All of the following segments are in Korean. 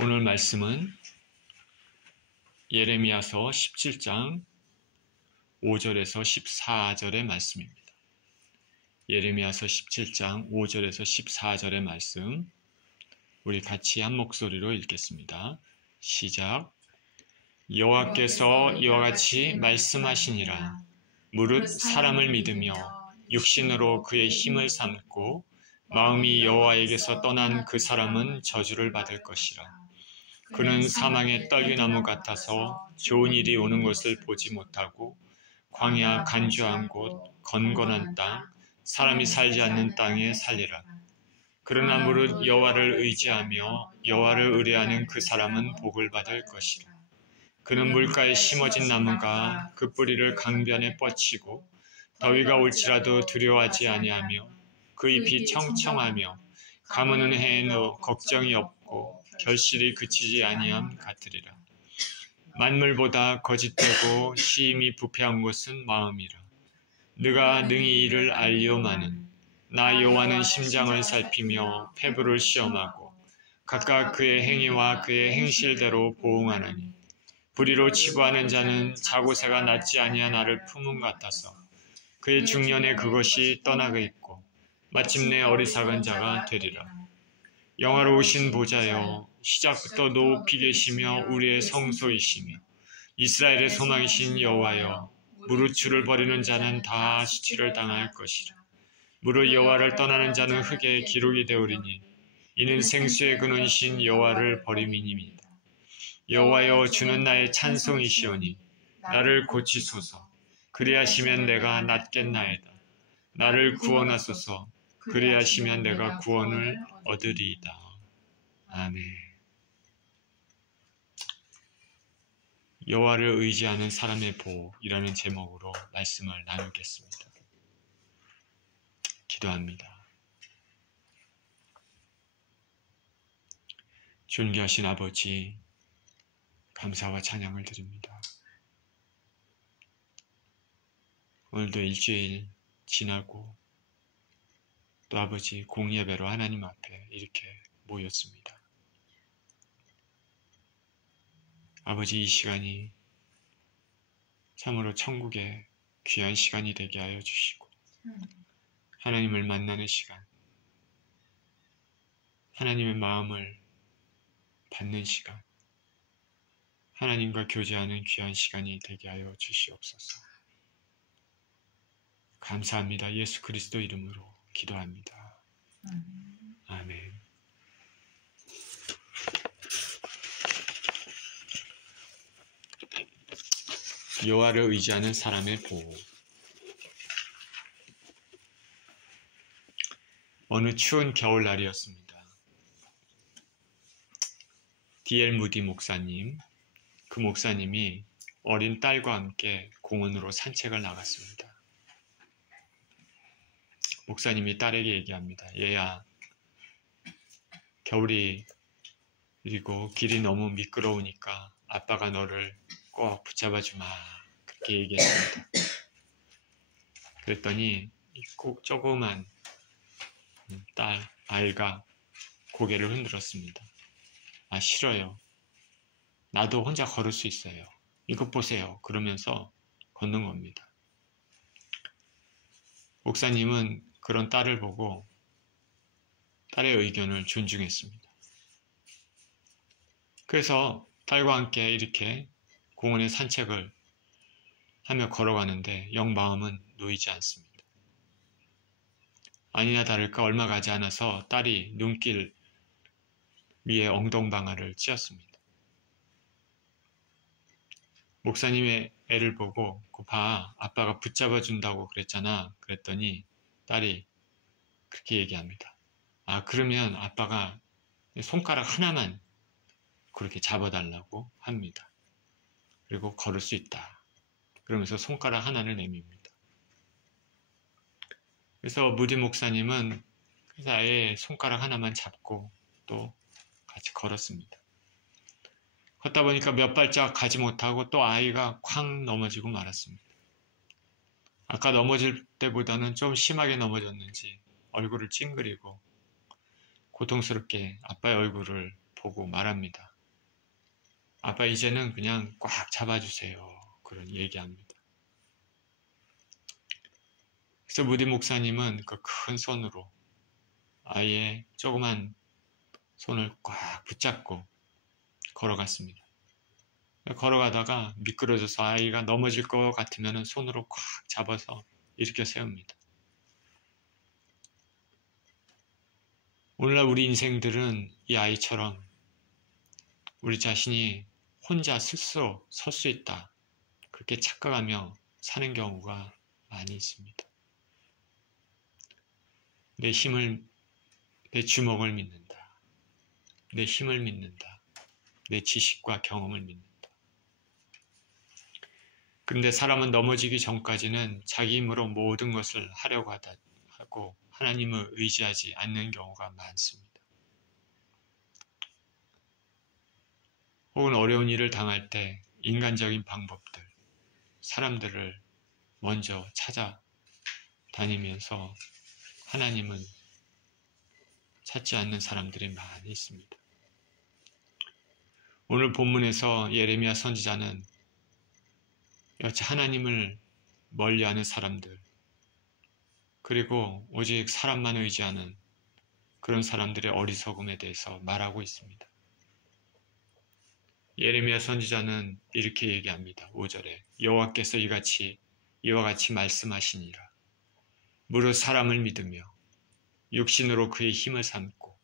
오늘 말씀은 예레미야서 17장 5절에서 14절의 말씀입니다. 예레미야서 17장 5절에서 14절의 말씀, 우리 같이 한 목소리로 읽겠습니다. 시작. 여호와께서 이와 같이 말씀하시니라. 무릇 사람을 믿으며 육신으로 그의 힘을 삼고 마음이 여호와에게서 떠난 그 사람은 저주를 받을 것이라. 그는 사망의 떨기나무 같아서 좋은 일이 오는 것을 보지 못하고 광야 간주한 곳, 건건한 땅, 사람이 살지 않는 땅에 살리라. 그러나 무릇 여호와를 의지하며 여호와를 의뢰하는 그 사람은 복을 받을 것이라. 그는 물가에 심어진 나무가 그 뿌리를 강변에 뻗치고 더위가 올지라도 두려워하지 아니하며 그 잎이 청청하며 가무는 해에 걱정이 없고 결실이 그치지 아니함 같으리라. 만물보다 거짓되고 시임이 부패한 것은 마음이라. 네가 능히 이를 알려마는 나 여호와는 심장을 살피며 폐부를 시험하고 각각 그의 행위와 그의 행실대로 보응하나니 불의로 치부하는 자는 자고새가 낫지 아니한 알을 품은 같아서 그의 중년에 그것이 떠나겠고 마침내 어리석은 자가 되리라. 영화로우신 보좌여, 시작부터 높이 계시며 우리의 성소이시며 이스라엘의 소망이신 여호와여, 무릇 주를 버리는 자는 다 시치를 당할 것이라. 무릇 여호와를 떠나는 자는 흙에 기록이 되오리니 이는 생수의 근원이신 여호와를 버림이니이다. 여호와여, 주는 나의 찬송이시오니 나를 고치소서. 그리하시면 내가 낫겠나이다. 나를 구원하소서. 그리하시면 내가 구원을 얻으리이다. 아멘. 여호와를 의지하는 사람의 복이라는 제목으로 말씀을 나누겠습니다. 기도합니다. 존귀하신 아버지, 감사와 찬양을 드립니다. 오늘도 일주일 지나고 또 아버지 공예배로 하나님 앞에 이렇게 모였습니다. 아버지, 이 시간이 참으로 천국의 귀한 시간이 되게 하여 주시고 하나님을 만나는 시간, 하나님의 마음을 받는 시간, 하나님과 교제하는 귀한 시간이 되게 하여 주시옵소서. 감사합니다. 예수 그리스도 이름으로 기도합니다. 아멘. 여호와를 의지하는 사람의 복. 어느 추운 겨울날이었습니다. D.L. 무디 목사님, 그 목사님이 어린 딸과 함께 공원으로 산책을 나갔습니다. 목사님이 딸에게 얘기합니다. 얘야, 겨울이 그리고 길이 너무 미끄러우니까 아빠가 너를 꼭 붙잡아 주마. 그렇게 얘기했습니다. 그랬더니 꼭 조그만 아이가 고개를 흔들었습니다. 아, 싫어요. 나도 혼자 걸을 수 있어요. 이것 보세요. 그러면서 걷는 겁니다. 목사님은 그런 딸을 보고 딸의 의견을 존중했습니다. 그래서 딸과 함께 이렇게 공원에 산책을 하며 걸어가는데 영 마음은 놓이지 않습니다. 아니나 다를까 얼마 가지 않아서 딸이 눈길 위에 엉덩방아를 찧었습니다. 목사님의 애를 보고 봐, 아빠가 붙잡아 준다고 그랬잖아. 그랬더니 딸이 그렇게 얘기합니다. 아, 그러면 아빠가 손가락 하나만 그렇게 잡아달라고 합니다. 그리고 걸을 수 있다. 그러면서 손가락 하나를 내밉니다. 그래서 무디 목사님은 아예 손가락 하나만 잡고 또 같이 걸었습니다. 걷다 보니까 몇 발짝 가지 못하고 또 아이가 쾅 넘어지고 말았습니다. 아까 넘어질 때보다는 좀 심하게 넘어졌는지 얼굴을 찡그리고 고통스럽게 아빠의 얼굴을 보고 말합니다. 아빠 이제는 그냥 꽉 잡아주세요. 그런 얘기합니다. 그래서 무디 목사님은 그 큰 손으로 아이의 조그만 손을 꽉 붙잡고 걸어갔습니다. 걸어가다가 미끄러져서 아이가 넘어질 것 같으면 손으로 꽉 잡아서 일으켜 세웁니다. 오늘날 우리 인생들은 이 아이처럼 우리 자신이 혼자 스스로 설 수 있다. 그렇게 착각하며 사는 경우가 많이 있습니다. 내 주먹을 믿는다. 내 힘을 믿는다. 내 지식과 경험을 믿는다. 그런데 사람은 넘어지기 전까지는 자기 힘으로 모든 것을 하려고 하고 하나님을 의지하지 않는 경우가 많습니다. 혹은 어려운 일을 당할 때 인간적인 방법들, 사람들을 먼저 찾아다니면서 하나님은 찾지 않는 사람들이 많이 있습니다. 오늘 본문에서 예레미야 선지자는 여치 하나님을 멀리하는 사람들, 그리고 오직 사람만 의지하는 그런 사람들의 어리석음에 대해서 말하고 있습니다. 예레미야 선지자는 이렇게 얘기합니다. 5절에 여호와께서 이와 같이 말씀하시니라. 무릇 사람을 믿으며 육신으로 그의 힘을 삼고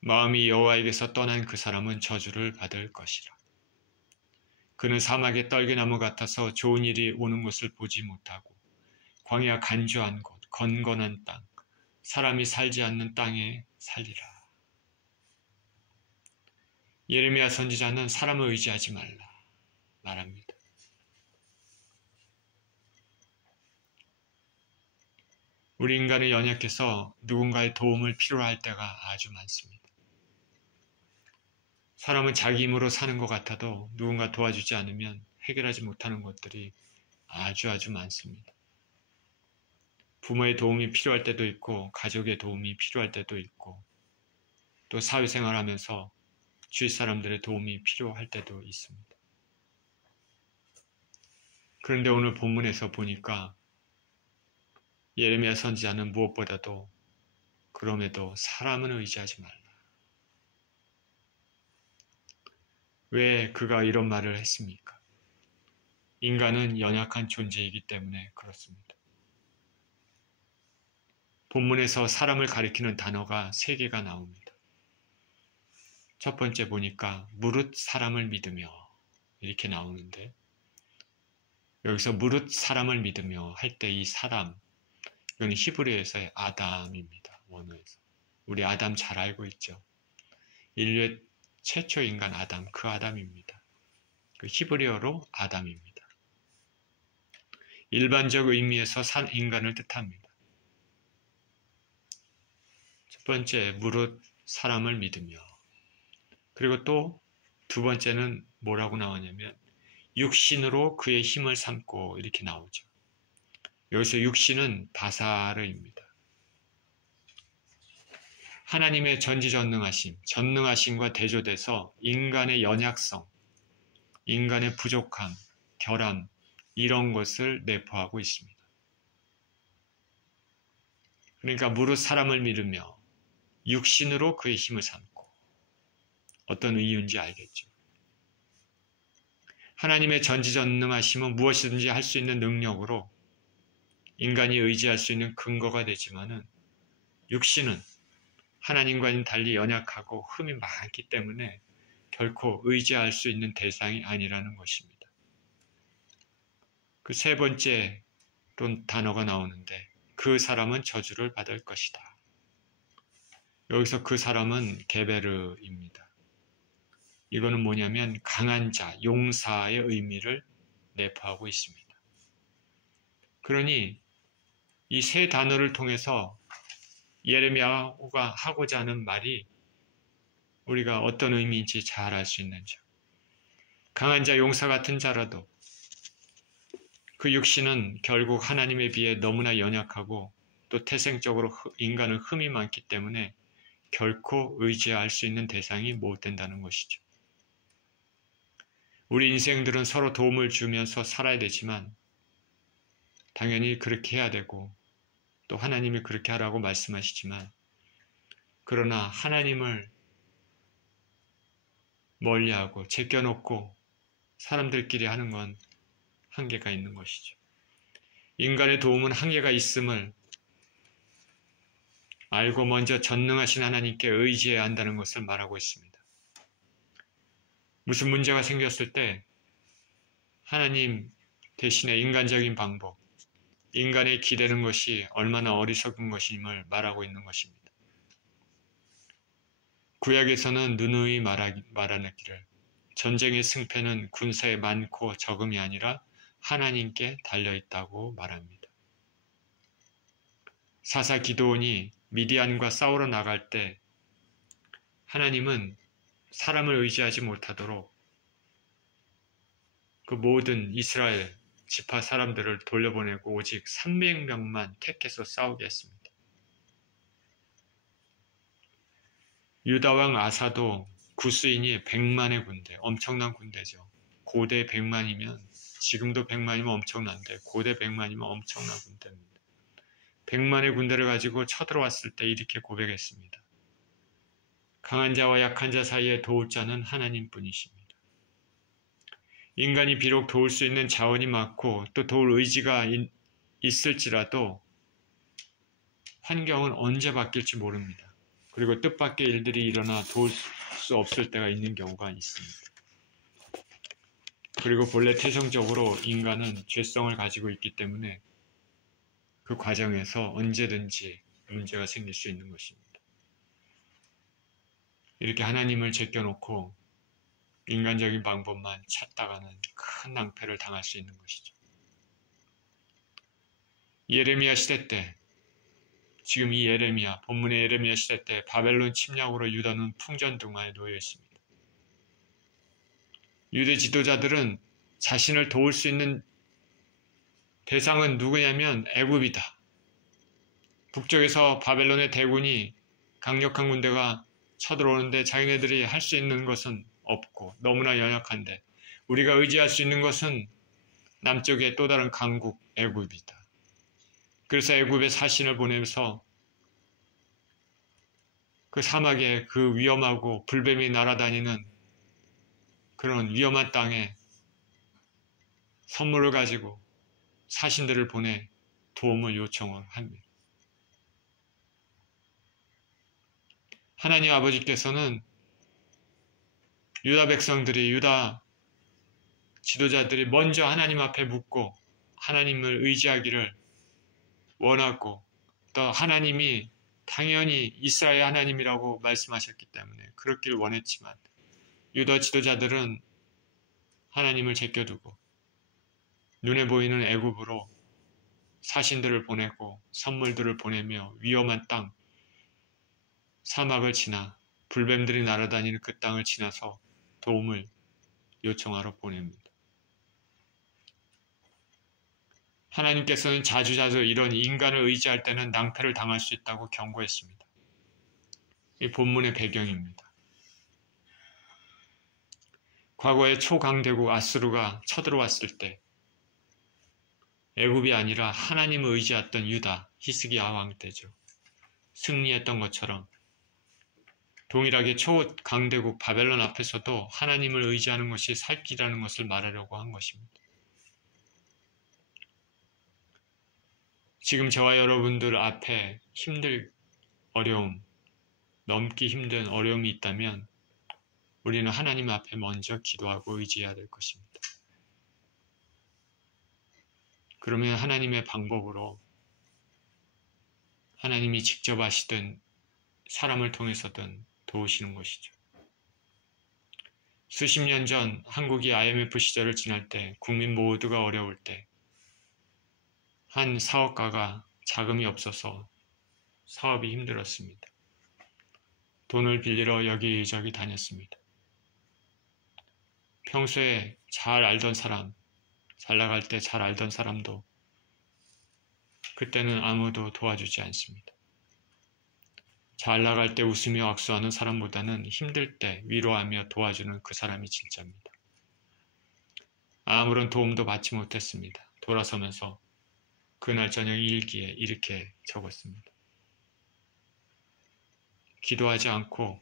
마음이 여호와에게서 떠난 그 사람은 저주를 받을 것이라. 그는 사막의 떨기나무 같아서 좋은 일이 오는 것을 보지 못하고 광야 간주한 곳, 건건한 땅, 사람이 살지 않는 땅에 살리라. 예레미야 선지자는 사람을 의지하지 말라 말합니다. 우리 인간은 연약해서 누군가의 도움을 필요로 할 때가 아주 많습니다. 사람은 자기 힘으로 사는 것 같아도 누군가 도와주지 않으면 해결하지 못하는 것들이 아주 많습니다. 부모의 도움이 필요할 때도 있고 가족의 도움이 필요할 때도 있고 또 사회생활하면서 주위 사람들의 도움이 필요할 때도 있습니다. 그런데 오늘 본문에서 보니까 예레미야 선지자는 무엇보다도 그럼에도 사람은 의지하지 말라. 왜 그가 이런 말을 했습니까? 인간은 연약한 존재이기 때문에 그렇습니다. 본문에서 사람을 가리키는 단어가 3개가 나옵니다. 첫 번째 보니까 무릇 사람을 믿으며 이렇게 나오는데 여기서 무릇 사람을 믿으며 할 때 이 사람 이건 히브리어에서의 아담입니다. 원어에서. 우리 아담 잘 알고 있죠. 인류의 최초 인간 아담, 그 아담입니다. 그 히브리어로 아담입니다. 일반적 의미에서 산 인간을 뜻합니다. 첫 번째, 무릇 사람을 믿으며 그리고 또 두 번째는 뭐라고 나오냐면 육신으로 그의 힘을 삼고 이렇게 나오죠. 여기서 육신은 바사르입니다. 하나님의 전지전능하심, 전능하심과 대조돼서 인간의 연약성, 인간의 부족함, 결함 이런 것을 내포하고 있습니다. 그러니까 무릇 사람을 믿으며 육신으로 그의 힘을 삼고 어떤 이유인지 알겠죠. 하나님의 전지전능하심은 무엇이든지 할 수 있는 능력으로 인간이 의지할 수 있는 근거가 되지만은 육신은 하나님과는 달리 연약하고 흠이 많기 때문에 결코 의지할 수 있는 대상이 아니라는 것입니다. 그 세 번째 단어가 나오는데 그 사람은 저주를 받을 것이다. 여기서 그 사람은 게베르입니다. 이거는 뭐냐면 강한 자, 용사의 의미를 내포하고 있습니다. 그러니 이 세 단어를 통해서 예레미야가 하고자 하는 말이 우리가 어떤 의미인지 잘 알 수 있는지요. 강한 자, 용사 같은 자라도 그 육신은 결국 하나님에 비해 너무나 연약하고 또 태생적으로 인간은 흠이 많기 때문에 결코 의지할 수 있는 대상이 못 된다는 것이죠. 우리 인생들은 서로 도움을 주면서 살아야 되지만 당연히 그렇게 해야 되고 또 하나님이 그렇게 하라고 말씀하시지만 그러나 하나님을 멀리하고 제껴놓고 사람들끼리 하는 건 한계가 있는 것이죠. 인간의 도움은 한계가 있음을 알고 먼저 전능하신 하나님께 의지해야 한다는 것을 말하고 있습니다. 무슨 문제가 생겼을 때 하나님 대신에 인간적인 방법, 인간에 기대는 것이 얼마나 어리석은 것임을 말하고 있는 것입니다. 구약에서는 누누이 말하기를 전쟁의 승패는 군사에 많고 적음이 아니라 하나님께 달려있다고 말합니다. 사사 기드온이 미디안과 싸우러 나갈 때 하나님은 사람을 의지하지 못하도록 그 모든 이스라엘 지파 사람들을 돌려보내고 오직 300명만 택해서 싸우게 했습니다. 유다왕 아사도 구스인이 100만의 군대, 엄청난 군대죠. 고대 100만이면 지금도 100만이면 엄청난데 고대 100만이면 엄청난 군대입니다. 100만의 군대를 가지고 쳐들어왔을 때 이렇게 고백했습니다. 강한 자와 약한 자 사이에 도울 자는 하나님뿐이십니다. 인간이 비록 도울 수 있는 자원이 많고 또 도울 의지가 있을지라도 환경은 언제 바뀔지 모릅니다. 그리고 뜻밖의 일들이 일어나 도울 수 없을 때가 있는 경우가 있습니다. 그리고 본래 태생적으로 인간은 죄성을 가지고 있기 때문에 그 과정에서 언제든지 문제가 생길 수 있는 것입니다. 이렇게 하나님을 제껴놓고 인간적인 방법만 찾다가는 큰 낭패를 당할 수 있는 것이죠. 예레미야 시대 때, 지금 이 예레미야, 본문의 예레미야 시대 때 바벨론 침략으로 유다는 풍전등화에 놓여 있습니다. 유대 지도자들은 자신을 도울 수 있는 대상은 누구냐면 애굽이다. 북쪽에서 바벨론의 대군이 강력한 군대가 쳐들어오는데 자기네들이 할 수 있는 것은 없고 너무나 연약한데 우리가 의지할 수 있는 것은 남쪽의 또 다른 강국 애굽이다. 그래서 애굽에 사신을 보내면서 그 사막에 그 위험하고 불뱀이 날아다니는 그런 위험한 땅에 선물을 가지고 사신들을 보내 도움을 요청을 합니다. 하나님 아버지께서는 유다 백성들이, 유다 지도자들이 먼저 하나님 앞에 묻고 하나님을 의지하기를 원하고 또 하나님이 당연히 이스라엘 하나님이라고 말씀하셨기 때문에 그렇길 원했지만 유다 지도자들은 하나님을 제껴두고 눈에 보이는 애굽으로 사신들을 보내고 선물들을 보내며 위험한 땅, 사막을 지나 불뱀들이 날아다니는 그 땅을 지나서 도움을 요청하러 보냅니다. 하나님께서는 자주자주 이런 인간을 의지할 때는 낭패를 당할 수 있다고 경고했습니다. 이 본문의 배경입니다. 과거에 초강대국 아수르가 쳐들어왔을 때 애굽이 아니라 하나님을 의지했던 유다, 히스기야 왕 때죠. 승리했던 것처럼 동일하게 초강대국 바벨론 앞에서도 하나님을 의지하는 것이 살 길이라는 것을 말하려고 한 것입니다. 지금 저와 여러분들 앞에 어려움, 넘기 힘든 어려움이 있다면 우리는 하나님 앞에 먼저 기도하고 의지해야 될 것입니다. 그러면 하나님의 방법으로 하나님이 직접 하시든 사람을 통해서든 도우시는 것이죠. 수십 년 전 한국이 IMF 시절을 지날 때 국민 모두가 어려울 때 한 사업가가 자금이 없어서 사업이 힘들었습니다. 돈을 빌리러 여기저기 다녔습니다. 평소에 잘 알던 사람, 잘 나갈 때 잘 알던 사람도 그때는 아무도 도와주지 않습니다. 잘 나갈 때 웃으며 악수하는 사람보다는 힘들 때 위로하며 도와주는 그 사람이 진짜입니다. 아무런 도움도 받지 못했습니다. 돌아서면서 그날 저녁 일기에 이렇게 적었습니다. 기도하지 않고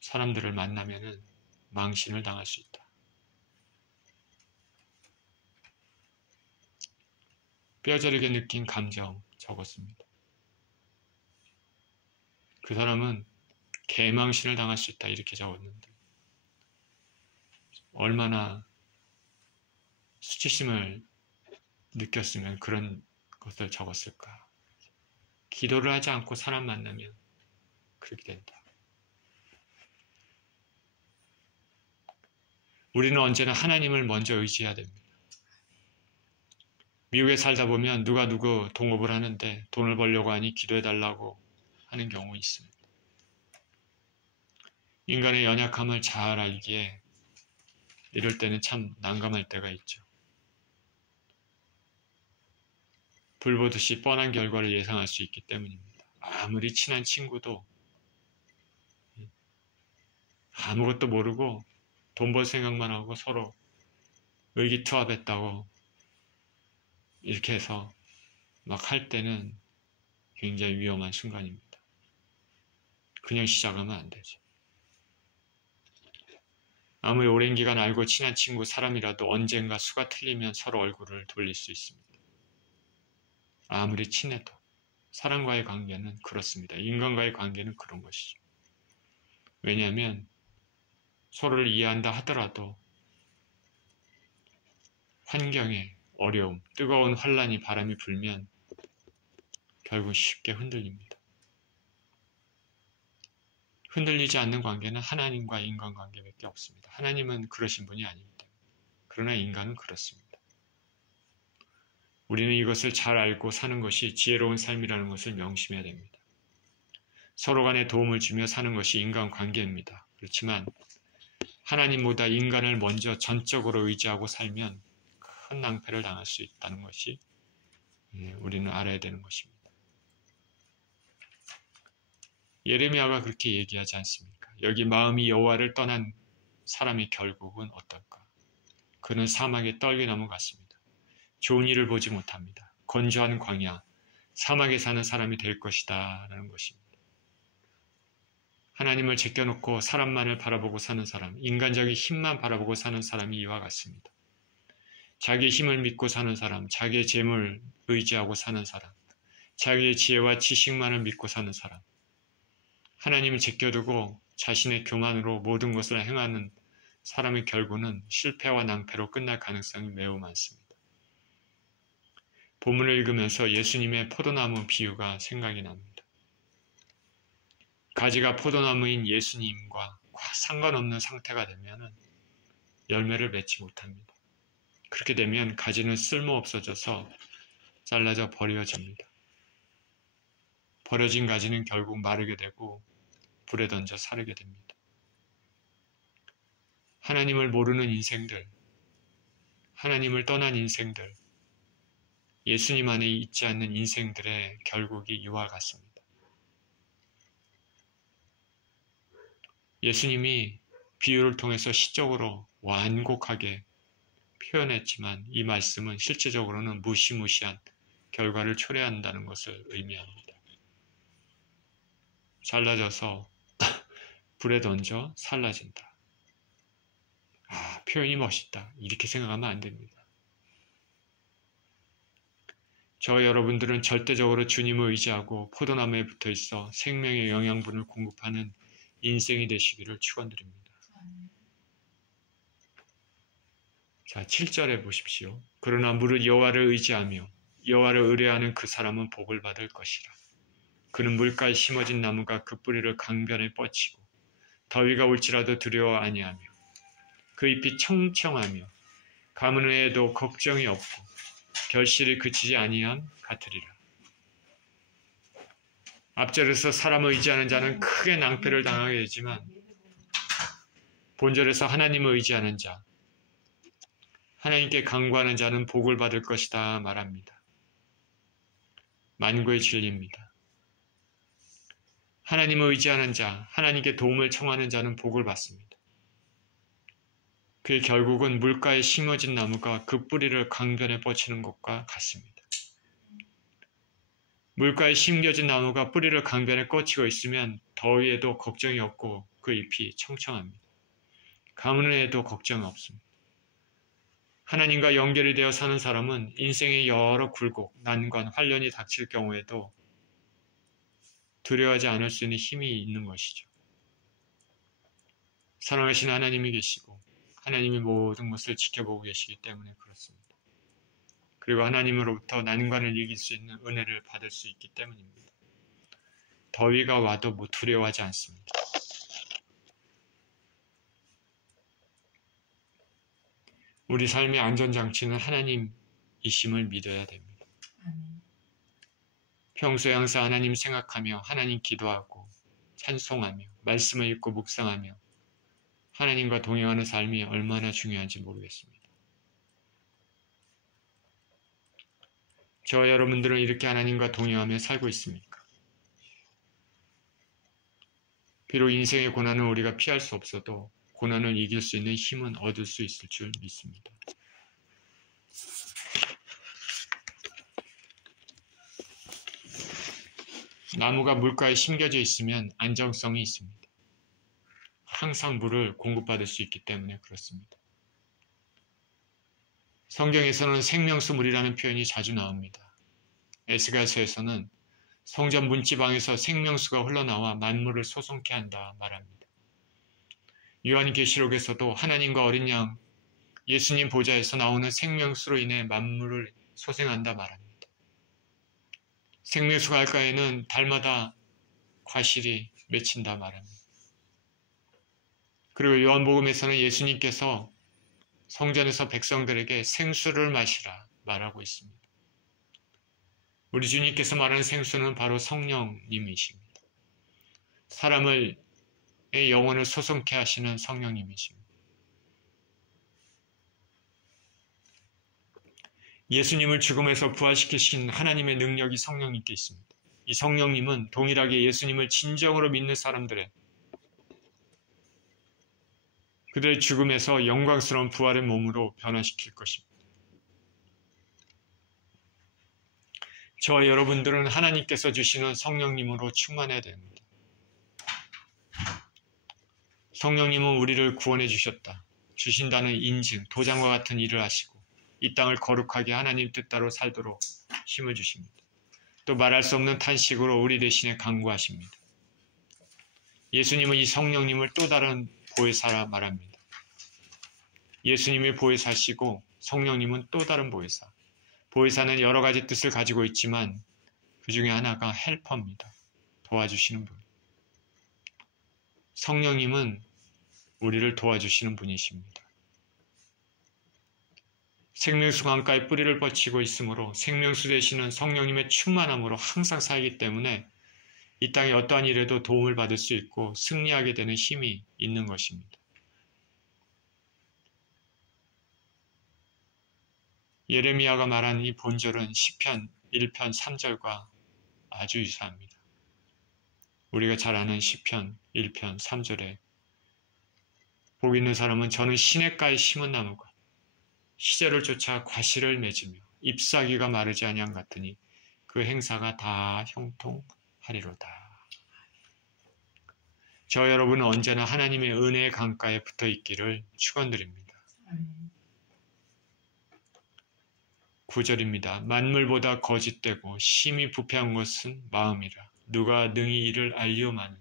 사람들을 만나면은 망신을 당할 수 있다. 뼈저리게 느낀 감정 적었습니다. 그 사람은 개망신을 당할 수 있다 이렇게 적었는데 얼마나 수치심을 느꼈으면 그런 것을 적었을까. 기도를 하지 않고 사람 만나면 그렇게 된다. 우리는 언제나 하나님을 먼저 의지해야 됩니다. 미국에 살다 보면 누가 누구 동업을 하는데 돈을 벌려고 하니 기도해달라고 하는 경우 있습니다. 인간의 연약함을 잘 알기에 이럴 때는 참 난감할 때가 있죠. 불보듯이 뻔한 결과를 예상할 수 있기 때문입니다. 아무리 친한 친구도 아무것도 모르고 돈 벌 생각만 하고 서로 의기투합했다고 이렇게 해서 막 할 때는 굉장히 위험한 순간입니다. 그냥 시작하면 안 되죠. 아무리 오랜 기간 알고 친한 친구 사람이라도 언젠가 수가 틀리면 서로 얼굴을 돌릴 수 있습니다. 아무리 친해도 사람과의 관계는 그렇습니다. 인간과의 관계는 그런 것이죠. 왜냐하면 서로를 이해한다 하더라도 환경에 어려움, 뜨거운 환란이 바람이 불면 결국 쉽게 흔들립니다. 흔들리지 않는 관계는 하나님과 인간관계밖에 없습니다. 하나님은 그러신 분이 아닙니다. 그러나 인간은 그렇습니다. 우리는 이것을 잘 알고 사는 것이 지혜로운 삶이라는 것을 명심해야 됩니다. 서로 간에 도움을 주며 사는 것이 인간관계입니다. 그렇지만 하나님보다 인간을 먼저 전적으로 의지하고 살면 큰 낭패를 당할 수 있다는 것이 우리는 알아야 되는 것입니다. 예레미야가 그렇게 얘기하지 않습니까? 여기 마음이 여호와를 떠난 사람의 결국은 어떨까? 그는 사막의 떨기나무 같습니다. 좋은 일을 보지 못합니다. 건조한 광야, 사막에 사는 사람이 될 것이다 라는 것입니다. 하나님을 제껴놓고 사람만을 바라보고 사는 사람, 인간적인 힘만 바라보고 사는 사람이 이와 같습니다. 자기의 힘을 믿고 사는 사람, 자기의 재물을 의지하고 사는 사람, 자기의 지혜와 지식만을 믿고 사는 사람, 하나님을 제껴두고 자신의 교만으로 모든 것을 행하는 사람의 결과는 실패와 낭패로 끝날 가능성이 매우 많습니다. 본문을 읽으면서 예수님의 포도나무 비유가 생각이 납니다. 가지가 포도나무인 예수님과 상관없는 상태가 되면 열매를 맺지 못합니다. 그렇게 되면 가지는 쓸모없어져서 잘라져 버려집니다. 버려진 가지는 결국 마르게 되고 불에 던져 사르게 됩니다. 하나님을 모르는 인생들, 하나님을 떠난 인생들, 예수님 안에 있지 않는 인생들의 결국이 이와 같습니다. 예수님이 비유를 통해서 시적으로 완곡하게 표현했지만 이 말씀은 실제적으로는 무시무시한 결과를 초래한다는 것을 의미합니다. 잘라져서 불에 던져 살라진다. 표현이 멋있다. 이렇게 생각하면 안 됩니다. 저와 여러분들은 절대적으로 주님을 의지하고 포도나무에 붙어 있어 생명의 영양분을 공급하는 인생이 되시기를 축원드립니다. 자, 7절에 보십시오. 그러나 무릇 여호와를 의지하며 여호와를 의뢰하는 그 사람은 복을 받을 것이라. 그는 물가에 심어진 나무가 그 뿌리를 강변에 뻗치고 더위가 올지라도 두려워 아니하며 그 잎이 청청하며 가뭄 후에도 걱정이 없고 결실이 그치지 아니함 같으리라. 앞절에서 사람을 의지하는 자는 크게 낭패를 당하게 되지만 본절에서 하나님을 의지하는 자, 하나님께 간구하는 자는 복을 받을 것이다 말합니다. 만고의 진리입니다. 하나님을 의지하는 자, 하나님께 도움을 청하는 자는 복을 받습니다. 그의 결국은 물가에 심어진 나무가 그 뿌리를 강변에 뻗치는 것과 같습니다. 물가에 심겨진 나무가 뿌리를 강변에 뻗치고 있으면 더위에도 걱정이 없고 그 잎이 청청합니다. 가뭄에도 걱정이 없습니다. 하나님과 연결이 되어 사는 사람은 인생의 여러 굴곡, 난관, 환란이 닥칠 경우에도 두려워하지 않을 수 있는 힘이 있는 것이죠. 사랑하신 하나님이 계시고 하나님이 모든 것을 지켜보고 계시기 때문에 그렇습니다. 그리고 하나님으로부터 난관을 이길 수 있는 은혜를 받을 수 있기 때문입니다. 더위가 와도 두려워하지 않습니다. 우리 삶의 안전장치는 하나님이심을 믿어야 됩니다. 평소에 항상 하나님 생각하며 하나님 기도하고 찬송하며 말씀을 읽고 묵상하며 하나님과 동행하는 삶이 얼마나 중요한지 모르겠습니다. 저와 여러분들은 이렇게 하나님과 동행하며 살고 있습니까? 비록 인생의 고난은 우리가 피할 수 없어도 고난을 이길 수 있는 힘은 얻을 수 있을 줄 믿습니다. 나무가 물가에 심겨져 있으면 안정성이 있습니다. 항상 물을 공급받을 수 있기 때문에 그렇습니다. 성경에서는 생명수물이라는 표현이 자주 나옵니다. 에스겔서에서는 성전 문지방에서 생명수가 흘러나와 만물을 소송케 한다 말합니다. 요한계시록에서도 하나님과 어린 양 예수님 보좌에서 나오는 생명수로 인해 만물을 소생한다 말합니다. 생명수 가까이에는 달마다 과실이 맺힌다 말합니다. 그리고 요한복음에서는 예수님께서 성전에서 백성들에게 생수를 마시라 말하고 있습니다. 우리 주님께서 말하는 생수는 바로 성령님이십니다. 사람의 영혼을 소송케 하시는 성령님이십니다. 예수님을 죽음에서 부활시키신 하나님의 능력이 성령님께 있습니다. 이 성령님은 동일하게 예수님을 진정으로 믿는 사람들의 그들의 죽음에서 영광스러운 부활의 몸으로 변화시킬 것입니다. 저와 여러분들은 하나님께서 주시는 성령님으로 충만해야 됩니다. 성령님은 우리를 구원해 주셨다. 주신다는 인증, 도장과 같은 일을 하시고 이 땅을 거룩하게 하나님 뜻대로 살도록 힘을 주십니다. 또 말할 수 없는 탄식으로 우리 대신에 간구하십니다. 예수님은 이 성령님을 또 다른 보혜사라 말합니다. 예수님이 보혜사시고 성령님은 또 다른 보혜사. 보혜사는 여러 가지 뜻을 가지고 있지만 그 중에 하나가 헬퍼입니다. 도와주시는 분. 성령님은 우리를 도와주시는 분이십니다. 생명수 강가에 뿌리를 뻗치고 있으므로 생명수 되시는 성령님의 충만함으로 항상 살기 때문에 이 땅에 어떠한 일에도 도움을 받을 수 있고 승리하게 되는 힘이 있는 것입니다. 예레미야가 말한 이 본절은 시편 1편 3절과 아주 유사합니다. 우리가 잘 아는 시편 1편 3절에 복 있는 사람은 저는 시냇가에 심은 나무가 시절을 쫓아 과실을 맺으며 잎사귀가 마르지 아니함 같으니 그 행사가 다 형통하리로다. 저 여러분은 언제나 하나님의 은혜의 강가에 붙어 있기를 축원드립니다. 9절입니다. 만물보다 거짓되고 심히 부패한 것은 마음이라. 누가 능히 이를 알리오마는.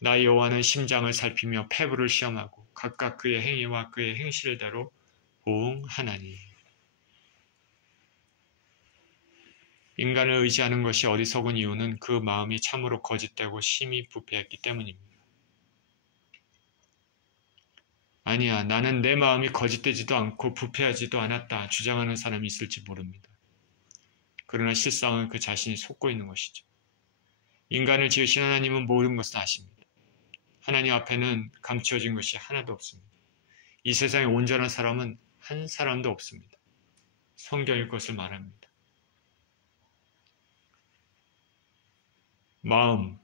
나 여호와는 심장을 살피며 폐부를 시험하고 각각 그의 행위와 그의 행실대로 보응하나니. 인간을 의지하는 것이 어리석은 이유는 그 마음이 참으로 거짓되고 심히 부패했기 때문입니다. 아니야, 나는 내 마음이 거짓되지도 않고 부패하지도 않았다 주장하는 사람이 있을지 모릅니다. 그러나 실상은 그 자신이 속고 있는 것이죠. 인간을 지으신 하나님은 모든 것을 아십니다. 하나님 앞에는 감추어진 것이 하나도 없습니다. 이 세상에 온전한 사람은 한 사람도 없습니다. 성경일 것을 말합니다. 마음,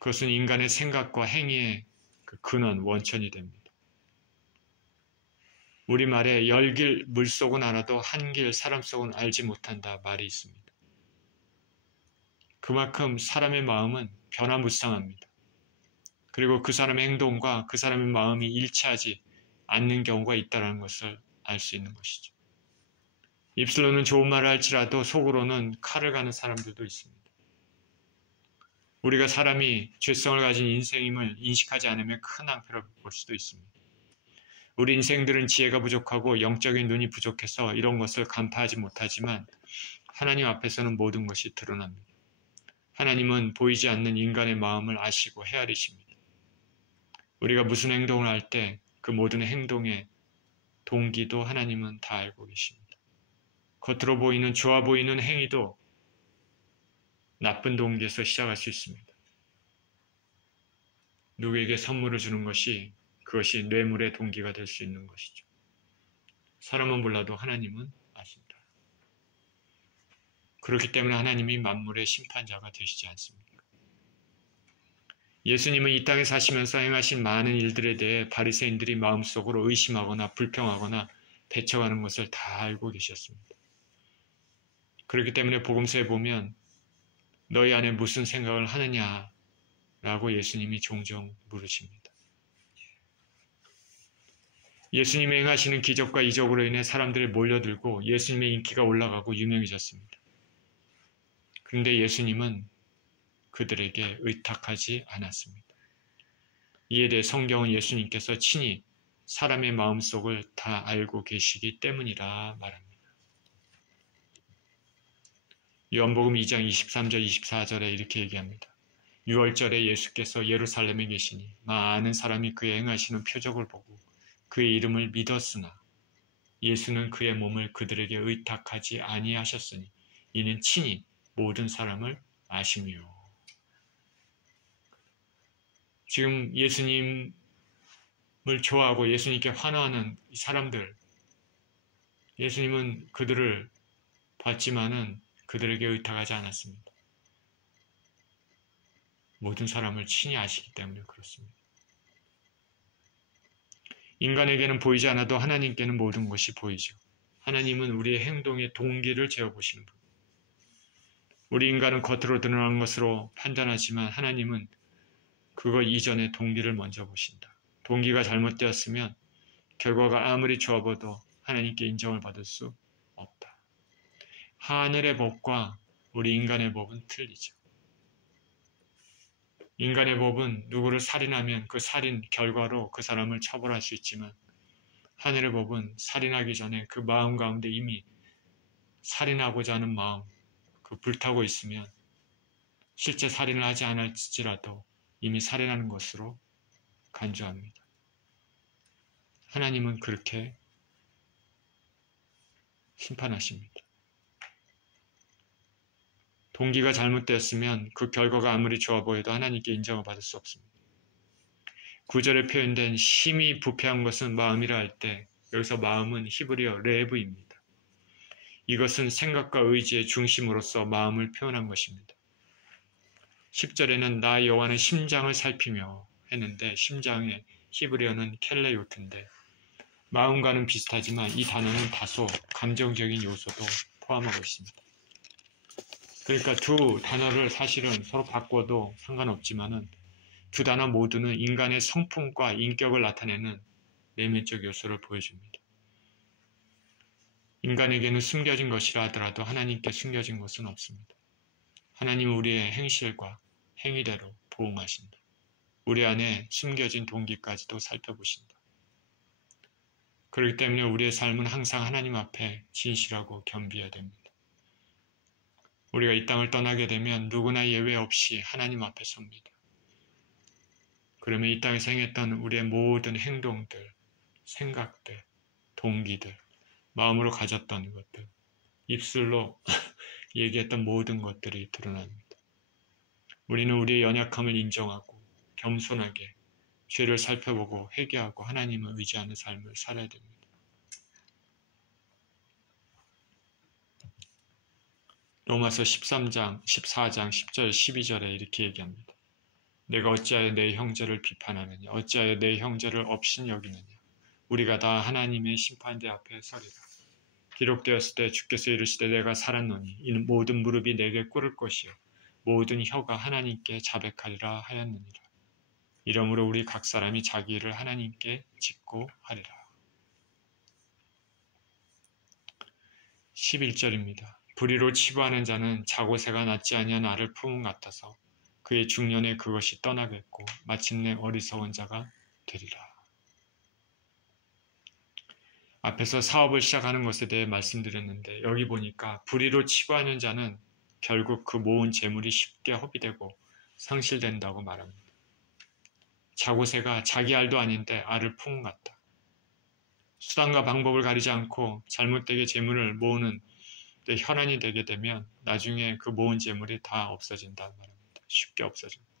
그것은 인간의 생각과 행위의 그 근원, 원천이 됩니다. 우리말에 열길 물속은 알아도 한길 사람 속은 알지 못한다 말이 있습니다. 그만큼 사람의 마음은 변화무쌍합니다. 그리고 그 사람의 행동과 그 사람의 마음이 일치하지 않는 경우가 있다는 것을 알 수 있는 것이죠. 입술로는 좋은 말을 할지라도 속으로는 칼을 가는 사람들도 있습니다. 우리가 사람이 죄성을 가진 인생임을 인식하지 않으면 큰 낭패를 볼 수도 있습니다. 우리 인생들은 지혜가 부족하고 영적인 눈이 부족해서 이런 것을 간파하지 못하지만 하나님 앞에서는 모든 것이 드러납니다. 하나님은 보이지 않는 인간의 마음을 아시고 헤아리십니다. 우리가 무슨 행동을 할 때 그 모든 행동의 동기도 하나님은 다 알고 계십니다. 겉으로 보이는 좋아 보이는 행위도 나쁜 동기에서 시작할 수 있습니다. 누구에게 선물을 주는 것이 그것이 뇌물의 동기가 될 수 있는 것이죠. 사람은 몰라도 하나님은 아신다. 그렇기 때문에 하나님이 만물의 심판자가 되시지 않습니까? 예수님은 이 땅에 사시면서 행하신 많은 일들에 대해 바리새인들이 마음속으로 의심하거나 불평하거나 배척하는 것을 다 알고 계셨습니다. 그렇기 때문에 복음서에 보면 너희 안에 무슨 생각을 하느냐 라고 예수님이 종종 물으십니다. 예수님이 행하시는 기적과 이적으로 인해 사람들이 몰려들고 예수님의 인기가 올라가고 유명해졌습니다. 그런데 예수님은 그들에게 의탁하지 않았습니다. 이에 대해 성경은 예수님께서 친히 사람의 마음속을 다 알고 계시기 때문이라 말합니다. 요한복음 2장 23절 24절에 이렇게 얘기합니다. 6월절에 예수께서 예루살렘에 계시니 많은 사람이 그의 행하시는 표적을 보고 그의 이름을 믿었으나 예수는 그의 몸을 그들에게 의탁하지 아니하셨으니 이는 친히 모든 사람을 아시며. 지금 예수님을 좋아하고 예수님께 환호하는 사람들, 예수님은 그들을 봤지만은 그들에게 의탁하지 않았습니다. 모든 사람을 친히 아시기 때문에 그렇습니다. 인간에게는 보이지 않아도 하나님께는 모든 것이 보이죠. 하나님은 우리의 행동의 동기를 재어보시는 분. 우리 인간은 겉으로 드러나는 것으로 판단하지만 하나님은 그거 이전의 동기를 먼저 보신다. 동기가 잘못되었으면 결과가 아무리 좋아 보여도 하나님께 인정을 받을 수 없다. 하늘의 법과 우리 인간의 법은 틀리죠. 인간의 법은 누구를 살인하면 그 살인 결과로 그 사람을 처벌할 수 있지만 하늘의 법은 살인하기 전에 그 마음 가운데 이미 살인하고자 하는 마음, 그 불타고 있으면 실제 살인을 하지 않을지라도 이미 살인하는 것으로 간주합니다. 하나님은 그렇게 심판하십니다. 동기가 잘못되었으면 그 결과가 아무리 좋아 보여도 하나님께 인정을 받을 수 없습니다. 9절에 표현된 심히 부패한 것은 마음이라 할 때 여기서 마음은 히브리어 레브입니다. 이것은 생각과 의지의 중심으로서 마음을 표현한 것입니다. 10절에는 나 여호와는 심장을 살피며 했는데 심장의 히브리어는 켈레요트인데 마음과는 비슷하지만 이 단어는 다소 감정적인 요소도 포함하고 있습니다. 그러니까 두 단어를 사실은 서로 바꿔도 상관없지만은 두 단어 모두는 인간의 성품과 인격을 나타내는 내면적 요소를 보여줍니다. 인간에게는 숨겨진 것이라 하더라도 하나님께 숨겨진 것은 없습니다. 하나님은 우리의 행실과 행위대로 보응하신다. 우리 안에 숨겨진 동기까지도 살펴보신다. 그렇기 때문에 우리의 삶은 항상 하나님 앞에 진실하고 겸비해야 됩니다. 우리가 이 땅을 떠나게 되면 누구나 예외 없이 하나님 앞에 섭니다. 그러면 이 땅에서 행했던 우리의 모든 행동들, 생각들, 동기들, 마음으로 가졌던 것들, 입술로 얘기했던 모든 것들이 드러납니다. 우리는 우리의 연약함을 인정하고 겸손하게 죄를 살펴보고 회개하고 하나님을 의지하는 삶을 살아야 됩니다. 로마서 13장, 14장, 10절, 12절에 이렇게 얘기합니다. 내가 어찌하여 내 형제를 비판하느냐? 어찌하여 내 형제를 업신여기느냐? 우리가 다 하나님의 심판대 앞에 서리라. 기록되었을 때 주께서 이르시되 내가 살았노니 이는 모든 무릎이 내게 꿇을 것이요 모든 혀가 하나님께 자백하리라 하였느니라. 이러므로 우리 각 사람이 자기 일을 하나님께 짓고 하리라. 11절입니다. 불의로 치부하는 자는 자고새가 낫지 아니한 알을 품은 같아서 그의 중년에 그것이 떠나겠고 마침내 어리석은 자가 되리라. 앞에서 사업을 시작하는 것에 대해 말씀드렸는데 여기 보니까 불의로 치부하는 자는 결국 그 모은 재물이 쉽게 허비되고 상실된다고 말합니다. 자고새가 자기 알도 아닌데 알을 품은 같다. 수단과 방법을 가리지 않고 잘못되게 재물을 모으는 데 혈안이 되게 되면 나중에 그 모은 재물이 다 없어진다는 말입니다. 쉽게 없어집니다.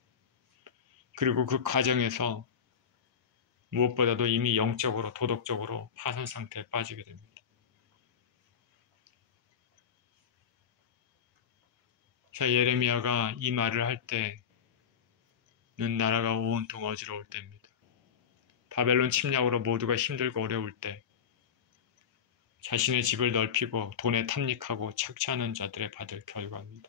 그리고 그 과정에서 무엇보다도 이미 영적으로 도덕적으로 파산 상태에 빠지게 됩니다. 자, 예레미야가 이 말을 할 때는 나라가 온통 어지러울 때입니다. 바벨론 침략으로 모두가 힘들고 어려울 때 자신의 집을 넓히고 돈에 탐닉하고 착취하는 자들의 받을 결과입니다.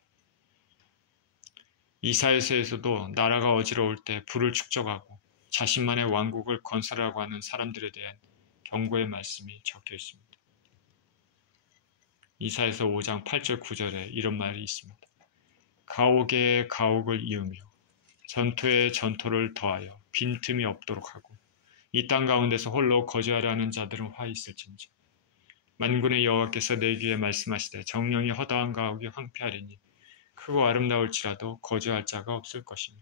이사야서에서도 나라가 어지러울 때 부를 축적하고 자신만의 왕국을 건설하고 하는 사람들에 대한 경고의 말씀이 적혀 있습니다. 이사야서 5장 8절 9절에 이런 말이 있습니다. 가옥에 가옥을 이으며 전토에 전토를 더하여 빈틈이 없도록 하고 이 땅 가운데서 홀로 거주하려 하는 자들은 화 있을진지 만군의 여호와께서 내 귀에 말씀하시되 정령이 허다한 가옥이 황폐하리니 크고 아름다울지라도 거주할 자가 없을 것이며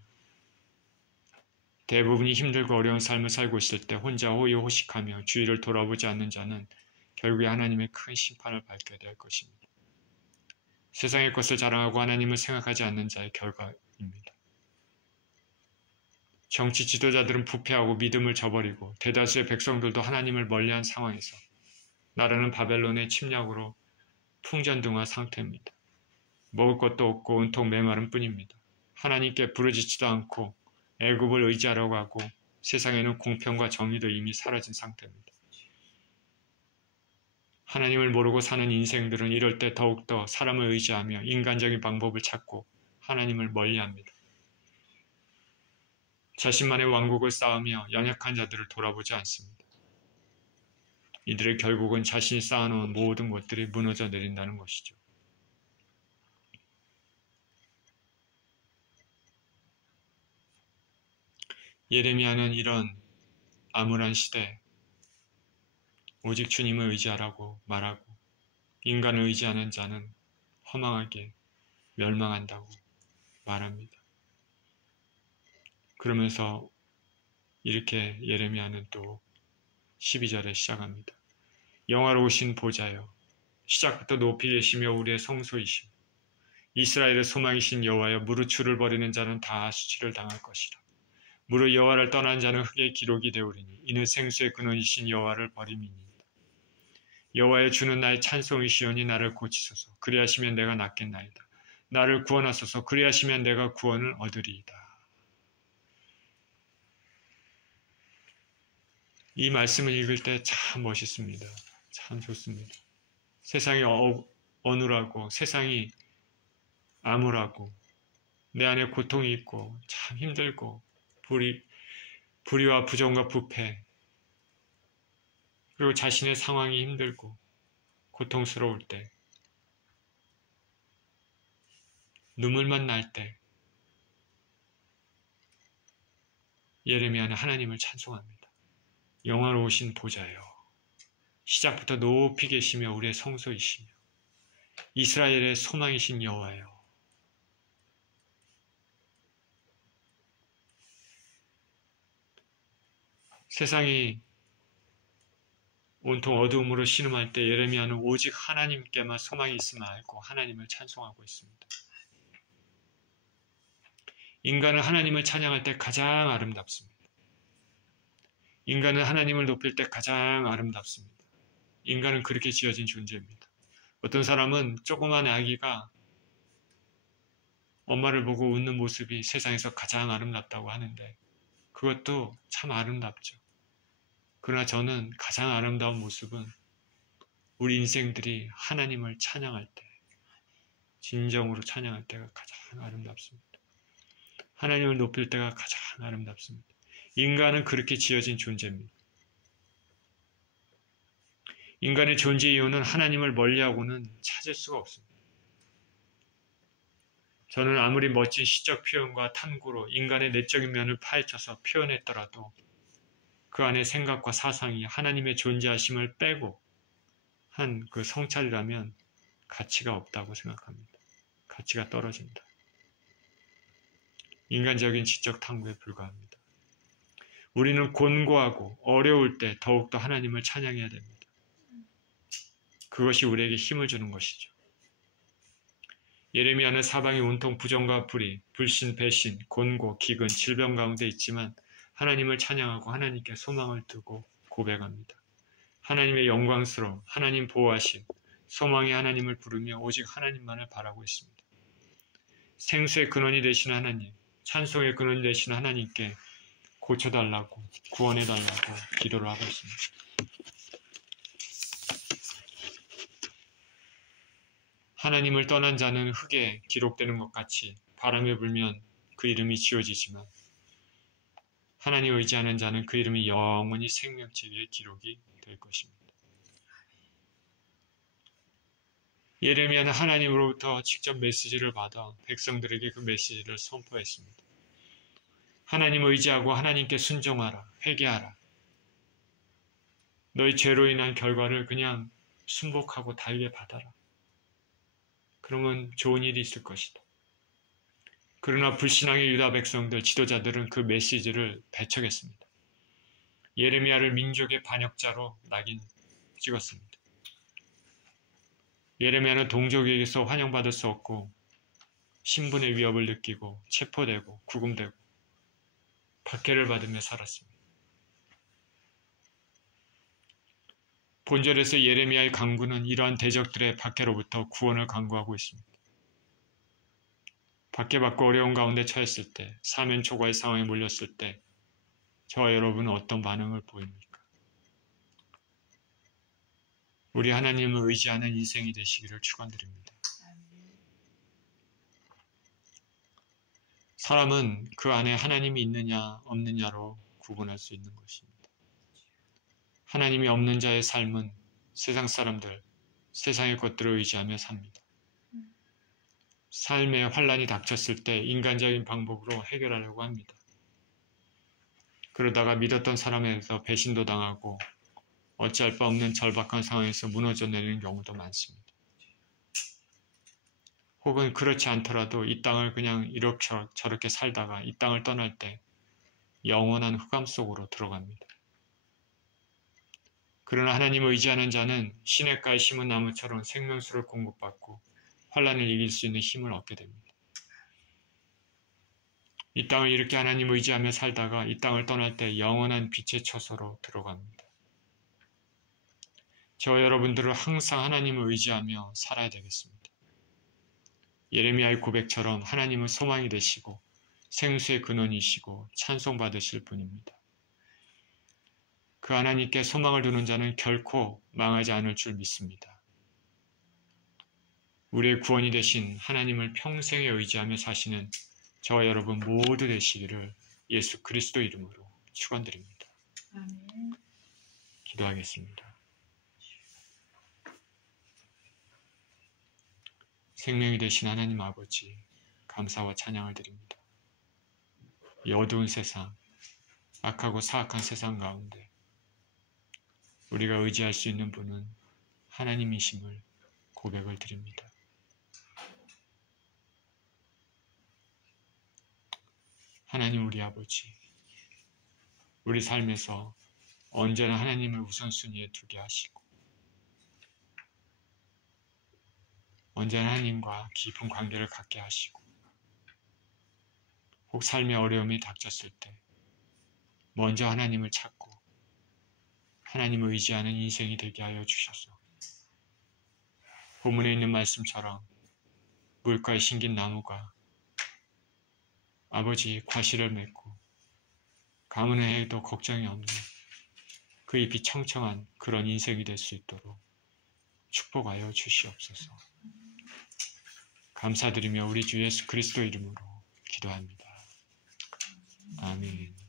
대부분이 힘들고 어려운 삶을 살고 있을 때 혼자 호의호식하며 주위를 돌아보지 않는 자는 결국에 하나님의 큰 심판을 받게 될 것입니다. 세상의 것을 자랑하고 하나님을 생각하지 않는 자의 결과입니다. 정치 지도자들은 부패하고 믿음을 저버리고 대다수의 백성들도 하나님을 멀리한 상황에서 나라는 바벨론의 침략으로 풍전등화 상태입니다. 먹을 것도 없고 온통 메마른 뿐입니다. 하나님께 부르짖지도 않고 애굽을 의지하려고 하고 세상에는 공평과 정의도 이미 사라진 상태입니다. 하나님을 모르고 사는 인생들은 이럴 때 더욱더 사람을 의지하며 인간적인 방법을 찾고 하나님을 멀리합니다. 자신만의 왕국을 쌓으며 연약한 자들을 돌아보지 않습니다. 이들의 결국은 자신이 쌓아놓은 모든 것들이 무너져 내린다는 것이죠. 예레미야는 이런 암울한 시대에 오직 주님을 의지하라고 말하고 인간을 의지하는 자는 허망하게 멸망한다고 말합니다. 그러면서 이렇게 예레미야는 또 12절에 시작합니다. 영화로우신 보좌여 시작부터 높이 계시며 우리의 성소이시며 이스라엘의 소망이신 여호와여 무릇 주를 버리는 자는 다 수치를 당할 것이라. 무릇 여호와를 떠난 자는 흙의 기록이 되오리니 이는 생수의 근원이신 여호와를 버림이니이다. 여호와여 주는 나의 찬송이시오니 나를 고치소서. 그리하시면 내가 낫겠나이다. 나를 구원하소서. 그리하시면 내가 구원을 얻으리이다. 이 말씀을 읽을 때 참 멋있습니다. 참 좋습니다. 세상이 어눌하고 세상이 암울하고 내 안에 고통이 있고 참 힘들고 불의와 부정과 부패 그리고 자신의 상황이 힘들고 고통스러울 때 눈물만 날 때 예레미야는 하나님을 찬송합니다. 영화로우신 보좌여 시작부터 높이 계시며 우리의 성소이시며 이스라엘의 소망이신 여호와여 세상이 온통 어두움으로 신음할 때 예레미야는 오직 하나님께만 소망이 있음을 알고 하나님을 찬송하고 있습니다. 인간은 하나님을 찬양할 때 가장 아름답습니다. 인간은 하나님을 높일 때 가장 아름답습니다. 인간은 그렇게 지어진 존재입니다. 어떤 사람은 조그만 아기가 엄마를 보고 웃는 모습이 세상에서 가장 아름답다고 하는데 그것도 참 아름답죠. 그러나 저는 가장 아름다운 모습은 우리 인생들이 하나님을 찬양할 때, 진정으로 찬양할 때가 가장 아름답습니다. 하나님을 높일 때가 가장 아름답습니다. 인간은 그렇게 지어진 존재입니다. 인간의 존재 이유는 하나님을 멀리하고는 찾을 수가 없습니다. 저는 아무리 멋진 시적 표현과 탐구로 인간의 내적인 면을 파헤쳐서 표현했더라도 그 안에 생각과 사상이 하나님의 존재하심을 빼고 한 그 성찰이라면 가치가 없다고 생각합니다. 가치가 떨어진다. 인간적인 지적 탐구에 불과합니다. 우리는 곤고하고 어려울 때 더욱더 하나님을 찬양해야 됩니다. 그것이 우리에게 힘을 주는 것이죠. 예레미야는 사방이 온통 부정과 불의, 불신, 배신, 곤고, 기근, 질병 가운데 있지만 하나님을 찬양하고 하나님께 소망을 두고 고백합니다. 하나님의 영광스러움, 하나님 보호하심, 소망의 하나님을 부르며 오직 하나님만을 바라고 있습니다. 생수의 근원이 되시는 하나님, 찬송의 근원이 되시는 하나님께 고쳐달라고, 구원해달라고 기도를 하고 있습니다. 하나님을 떠난 자는 흙에 기록되는 것 같이 바람에 불면 그 이름이 지워지지만 하나님 의지하는 자는 그 이름이 영원히 생명책에 기록이 될 것입니다. 예레미야는 하나님으로부터 직접 메시지를 받아 백성들에게 그 메시지를 선포했습니다. 하나님 의지하고 하나님께 순종하라, 회개하라. 너희 죄로 인한 결과를 그냥 순복하고 달게 받아라. 그러면 좋은 일이 있을 것이다. 그러나 불신앙의 유다 백성들, 지도자들은 그 메시지를 배척했습니다. 예레미야를 민족의 반역자로 낙인 찍었습니다. 예레미야는 동족에게서 환영받을 수 없고 신분의 위협을 느끼고 체포되고 구금되고 박해를 받으며 살았습니다. 본절에서 예레미야의 강구는 이러한 대적들의 박해로부터 구원을 강구하고 있습니다. 박해받고 어려운 가운데 처했을 때, 사면 초과의 상황에 몰렸을 때 저와 여러분은 어떤 반응을 보입니까? 우리 하나님을 의지하는 인생이 되시기를 축원드립니다. 사람은 그 안에 하나님이 있느냐 없느냐로 구분할 수 있는 것입니다. 하나님이 없는 자의 삶은 세상 사람들, 세상의 것들을 의지하며 삽니다. 삶에 환란이 닥쳤을 때 인간적인 방법으로 해결하려고 합니다. 그러다가 믿었던 사람에게서 배신도 당하고 어찌할 바 없는 절박한 상황에서 무너져 내리는 경우도 많습니다. 혹은 그렇지 않더라도 이 땅을 그냥 이렇게 저렇게 살다가 이 땅을 떠날 때 영원한 흑암 속으로 들어갑니다. 그러나 하나님을 의지하는 자는 시냇가에 심은 나무처럼 생명수를 공급받고 환란을 이길 수 있는 힘을 얻게 됩니다. 이 땅을 이렇게 하나님을 의지하며 살다가 이 땅을 떠날 때 영원한 빛의 처소로 들어갑니다. 저와 여러분들은 항상 하나님을 의지하며 살아야 되겠습니다. 예레미야의 고백처럼 하나님은 소망이 되시고 생수의 근원이시고 찬송받으실 분입니다. 그 하나님께 소망을 두는 자는 결코 망하지 않을 줄 믿습니다. 우리의 구원이 되신 하나님을 평생에 의지하며 사시는 저와 여러분 모두 되시기를 예수 그리스도 이름으로 축원드립니다. 아멘. 기도하겠습니다. 생명이 되신 하나님 아버지, 감사와 찬양을 드립니다. 이 어두운 세상, 악하고 사악한 세상 가운데 우리가 의지할 수 있는 분은 하나님이심을 고백을 드립니다. 하나님 우리 아버지, 우리 삶에서 언제나 하나님을 우선순위에 두게 하시고 언제나 하나님과 깊은 관계를 갖게 하시고 혹 삶의 어려움이 닥쳤을 때 먼저 하나님을 찾고 하나님을 의지하는 인생이 되게 하여 주셔서 본문에 있는 말씀처럼 물가에 심긴 나무가 아버지 과실을 맺고 가뭄을 해도 걱정이 없는 그 잎이 청청한 그런 인생이 될 수 있도록 축복하여 주시옵소서. 감사드리며 우리 주 예수 그리스도 이름으로 기도합니다. 아멘.